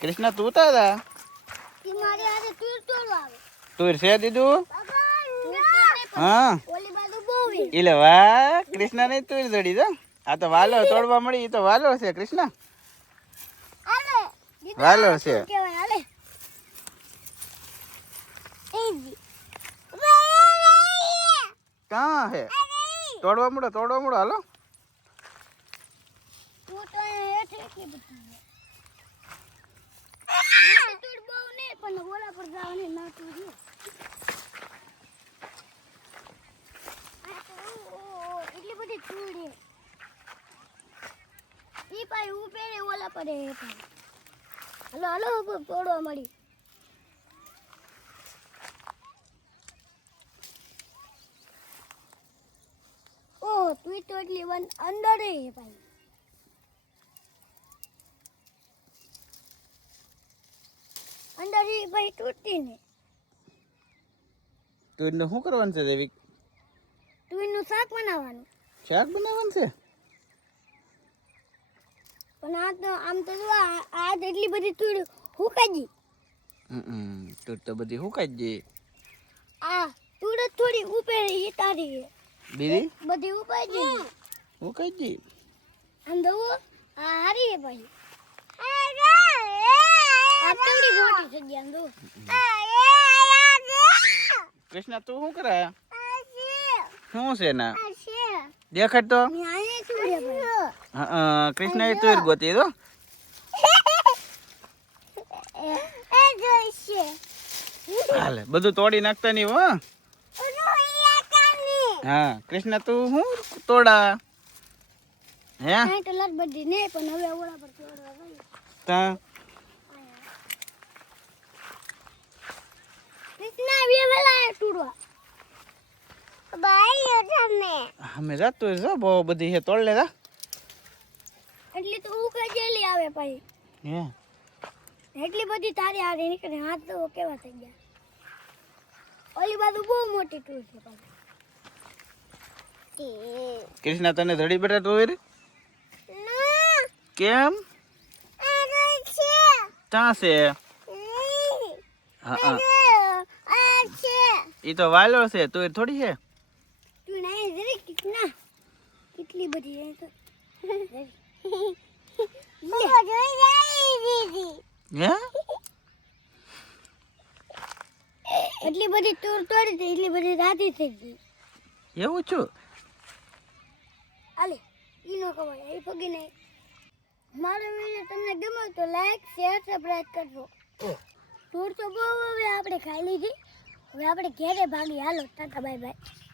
કૃષ્ણ તું તા તુર છે દીધું હા એટલે વાહ કૃષ્ણ નહીં તુર જડી દો આ તો વાલો તોડવા મળી એ તો વાલો છે કૃષ્ણ વાલો છે કાં હે તોડવા મળો હાલો હાલો તોડવા મળી તું તો એટલી અંદર ભાઈ અંદર ભાઈ તૂટતી ને તું શું કરવાનું છે દેવી તું શાક બનાવવાનું છે પણ આ તો આમ તો આ એટલી બધી તુડ હુકાઈ તું તો બધી હુકાઈ ગઈ આ તુડ થોડી ઉપર એ તારી બીજી બધી હુકાઈ ગઈ આમ તો આ હારી ભાઈ આ થોડી મોટી થઈ ગઈ આમ તો કૃષ્ણ તું શું કરે શું છે ના દેખાડ તો કૃષ્ણ એ તુર ગોતી તો હાલે બધું તોડી નાખતા નહીં હો હા કૃષ્ણ તું શું તોડા હે તો લટ બધી ને પણ હવે ઓળા પર તોડવા ગઈ તા કૃષ્ણ વે વેલા તોડવા ભાઈ તમે અમે જાતો જો બહુ બધી હે તોડ લેતા એટલે તો ઉકા જેલી આવે ભાઈ હે એટલી બધી તારી હારે નીકળે હાથ તો કેવા થઈ ગયા ઓલી બાજુ બહુ મોટી ટૂર છે ભાઈ કૃષ્ણ તને ધડી બેટા તુર કેમ ક્યાં છે હા ઈ તો વાલો છે તુર થોડી છે તું નહીં જરી કિતના કેટલી બધી હે તો હે એટલી બધી ટૂર તોડી દે એટલી બધી રાતી થઈ ગઈ એવું છું આલે ઈ નો કવાય એ પગી નહીં મારો વિડિયો તમને ગમ્યો તો લાઈક શેર સબસ્ક્રાઇબ કરજો ટૂર તો બહુ હવે આપણે ખાઈ લીધી હવે આપણે ઘરે ભાગી હાલો ટાટા બાય બાય